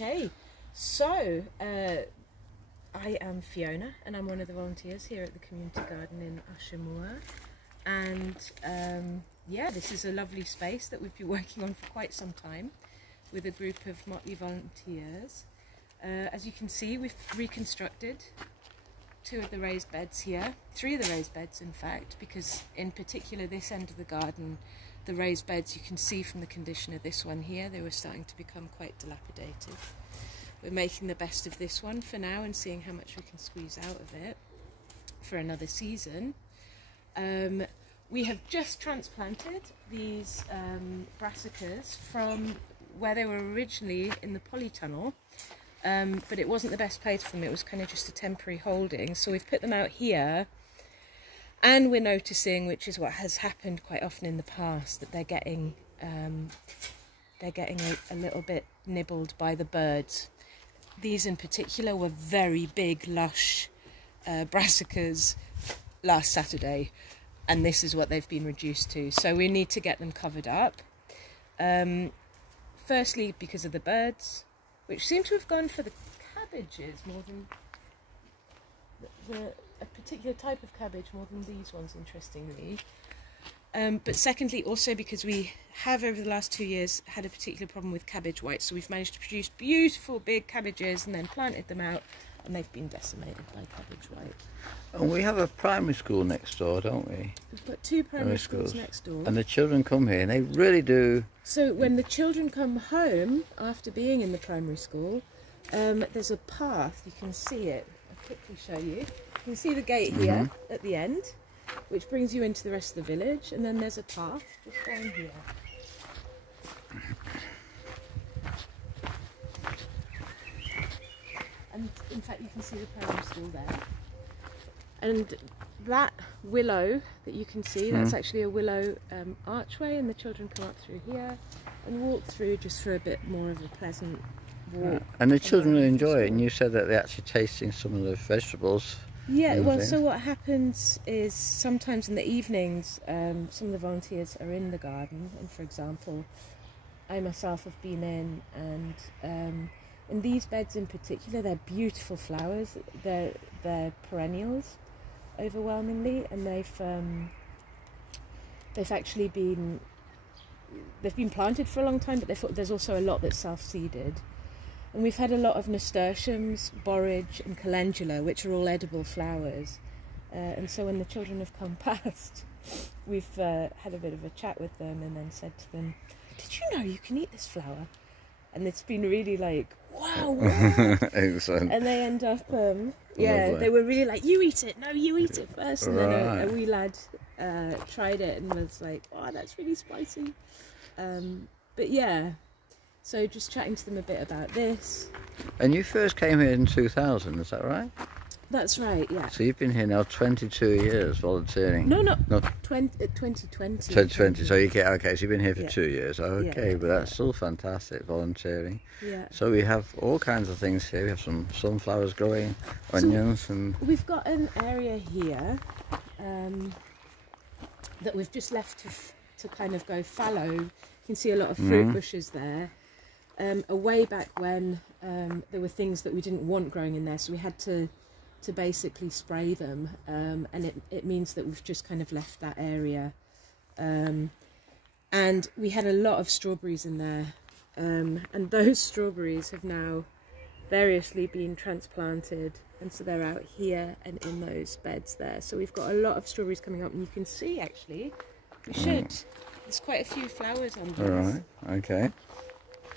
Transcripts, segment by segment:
Okay, so I am Fiona and I'm one of the volunteers here at the community garden in Ushaw Moor, and yeah, this is a lovely space that we've been working on for quite some time with a group of motley volunteers. As you can see, we've reconstructed 2 of the raised beds here, 3 of the raised beds in fact, because in particular this end of the garden, the raised beds, you can see from the condition of this one here, they were starting to become quite dilapidated. We're making the best of this one for now and seeing how much we can squeeze out of it for another season. We have just transplanted these brassicas from where they were originally in the polytunnel, but it wasn't the best place for them. It was kind of just a temporary holding, so we've put them out here. And we're noticing, which is what has happened quite often in the past, that they're getting a little bit nibbled by the birds. These in particular were very big, lush brassicas last Saturday, and this is what they've been reduced to. So we need to get them covered up. Firstly, because of the birds, which seem to have gone for the cabbages more than a particular type of cabbage more than these ones, interestingly. But secondly, also because we have over the last 2 years had a particular problem with cabbage white, so we've managed to produce beautiful big cabbages and then planted them out, and they've been decimated by cabbage white. And we have a primary school next door, don't we? We've got 2 primary schools next door. And the children come here and they really do... So when the children come home after being in the primary school, there's a path, you can see it. I'll quickly show you. You can see the gate here at the end, which brings you into the rest of the village, and then there's a path just down here. And in fact you can see the primary school there. And that willow that you can see, that's actually a willow archway, and the children come up through here and walk through just for a bit more of a pleasant walk. And the children really enjoy it, and you said that they're actually tasting some of the vegetables. Yeah, well, so what happens is sometimes in the evenings, some of the volunteers are in the garden, and for example, I myself have been in, and in these beds in particular, they're beautiful flowers. They're perennials, overwhelmingly, and they've actually been planted for a long time, but there's also a lot that's self-seeded. And we've had a lot of nasturtiums, borage and calendula, which are all edible flowers. And so when the children have come past, we've had a bit of a chat with them and then said to them, "Did you know you can eat this flower?" And it's been really like, wow, what? Excellent. And they end up, yeah, they were really like, "You eat it, no, you eat it first." And then a wee lad tried it and was like, "Oh, that's really spicy." But yeah. So just chatting to them a bit about this. And you first came here in 2000, is that right? That's right, yeah. So you've been here now 22 years volunteering? No. 2020. 2020. So you get, okay, so you've been here for 2 years. Okay, but that's still fantastic, volunteering. Yeah. So we have all kinds of things here. We have some sunflowers growing, onions, and... We've got an area here that we've just left to kind of go fallow. You can see a lot of fruit bushes there. Way back when there were things that we didn't want growing in there, so we had to basically spray them, and it means that we've just kind of left that area. And we had a lot of strawberries in there, and those strawberries have now variously been transplanted, and so they're out here and in those beds there. So we've got a lot of strawberries coming up, and you can see actually, there's quite a few flowers on these. All right, okay.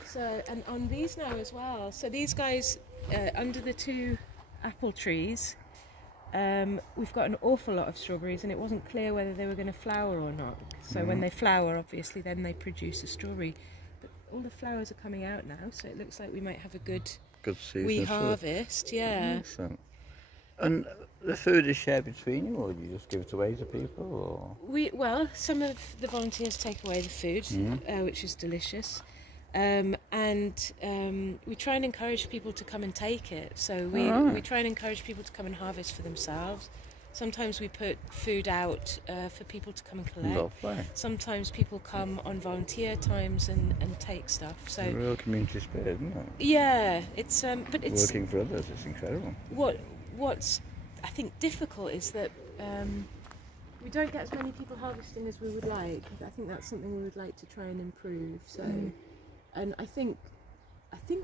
So, and on these now as well. So these guys, under the 2 apple trees, we've got an awful lot of strawberries, and it wasn't clear whether they were going to flower or not. So when they flower, obviously, then they produce a strawberry. But all the flowers are coming out now, so it looks like we might have a good wee harvest. Yeah. Excellent. And the food is shared between you, or do you just give it away to people? Or? Well, some of the volunteers take away the food, which is delicious. And we try and encourage people to come and take it. So we try and encourage people to come and harvest for themselves. Sometimes we put food out for people to come and collect. Lovely. Sometimes people come on volunteer times and take stuff. So It's a real community spirit, isn't it? yeah, it's but it's working for others. It's incredible. What's I think difficult is that we don't get as many people harvesting as we would like. I think that's something we would like to try and improve. So, and I think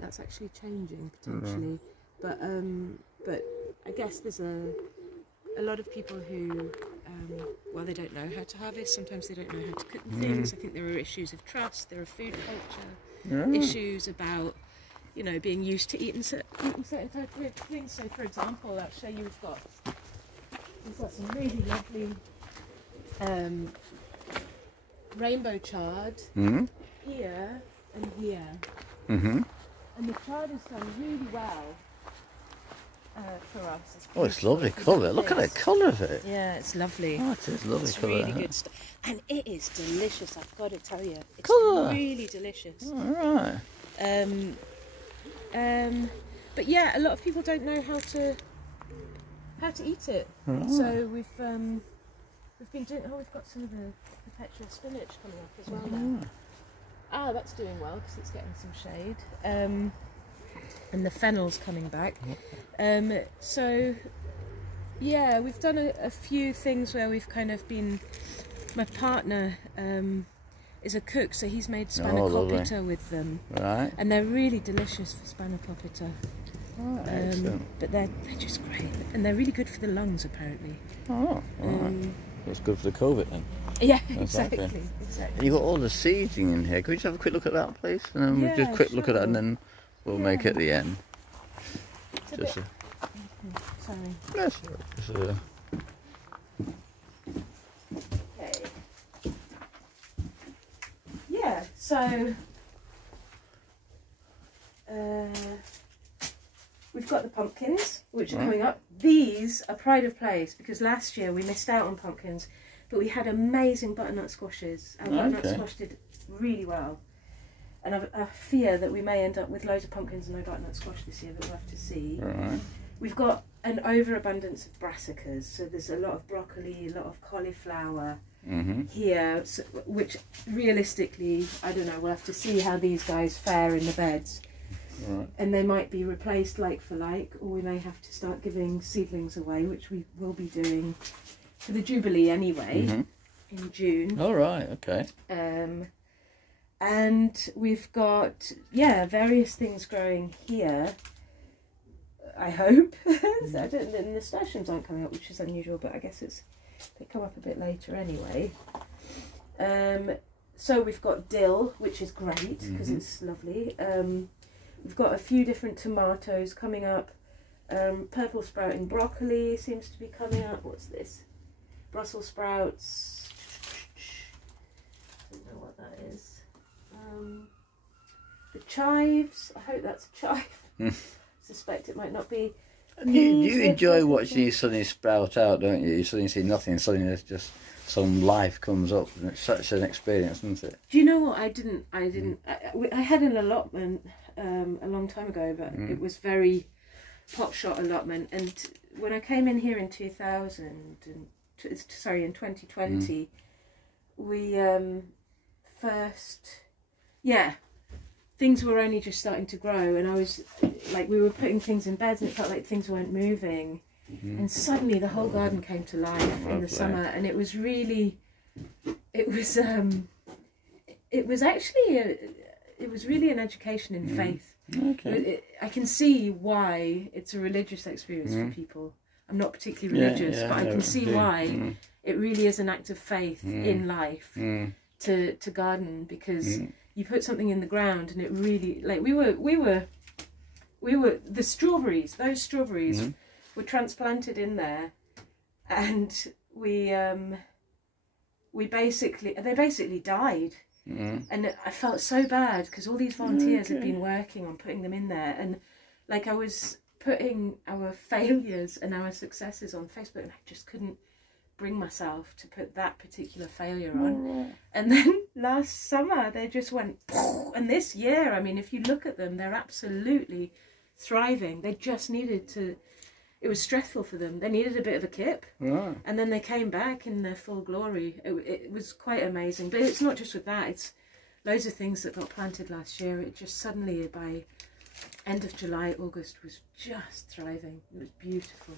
that's actually changing potentially. But I guess there's a lot of people who well, they don't know how to harvest. Sometimes they don't know how to cook things. I think there are issues of trust. There are food culture issues about, you know, being used to eating certain types of things. So, for example, I'll show you. We've got some really lovely rainbow chard here and here, and the chard has done really well for us. It's lovely colour. Look at the colour of it. Yeah, it's lovely. Oh, it is lovely colour. It's really good stuff, and it is delicious. I've got to tell you, it's Colour. really delicious. All right. But yeah, a lot of people don't know how to eat it. Right. So we've been doing. Oh, we've got some of the perpetual spinach coming up as well now. Ah, that's doing well because it's getting some shade. And the fennel's coming back. So yeah, we've done a few things where we've kind of been. My partner is a cook, so he's made spanakopita with them. Right. And they're really delicious for spanakopita. Oh, excellent. But they're just great, and they're really good for the lungs apparently. Oh, all right. That's good for the COVID then. Yeah, Exactly. exactly. You've got all the seeding in here. Could we just have a quick look at that, please? And then we'll just quick look at that, and then we'll make it at the end. It's Just sorry. yes. Okay. Yeah. So we've got the pumpkins, which are coming up. These are pride of place because last year we missed out on pumpkins, but we had amazing butternut squashes. Our butternut squash did really well. And I fear that we may end up with loads of pumpkins and no butternut squash this year, but we'll have to see. Right. We've got an overabundance of brassicas, so there's a lot of broccoli, a lot of cauliflower here, so, which realistically, I don't know, we'll have to see how these guys fare in the beds. Right. And they might be replaced like for like, or we may have to start giving seedlings away, which we will be doing for the Jubilee anyway, in June. All right, okay. And we've got, various things growing here, I hope. And the nasturtiums aren't coming up, which is unusual, but I guess they come up a bit later anyway. So we've got dill, which is great, because it's lovely. We've got a few different tomatoes coming up. Purple sprouting broccoli seems to be coming up. What's this? Brussels sprouts. I don't know what that is. The chives. I hope that's a chive. Suspect it might not be. You enjoy watching your suddenly sprout out, don't you? You suddenly see nothing, and suddenly there's just some life comes up, and it's such an experience, isn't it? Do you know what? I had an allotment a long time ago, but it was very pot shot allotment. And when I came in here in 2020, we things were only just starting to grow, and I was like, we were putting things in beds, and it felt like things weren't moving. And suddenly the whole garden came to life in the summer, and it was really an education in faith. Okay. I can see why it's a religious experience for people. I'm not particularly religious, but I can see why it really is an act of faith in life to garden, because you put something in the ground and it really, like we were the strawberries. Those strawberries were transplanted in there, and they basically died. And I felt so bad because all these volunteers had been working on putting them in there, and like I was putting our failures and our successes on Facebook, and I just couldn't bring myself to put that particular failure on. And then last summer they just went, and this year, I mean, if you look at them, they're absolutely thriving. They just needed to it was stressful for them. They needed a bit of a kip, Right. and then they came back in their full glory. It was quite amazing. But it's not just with that, it's loads of things that got planted last year. It just suddenly, by end of July, August, was just thriving. It was beautiful.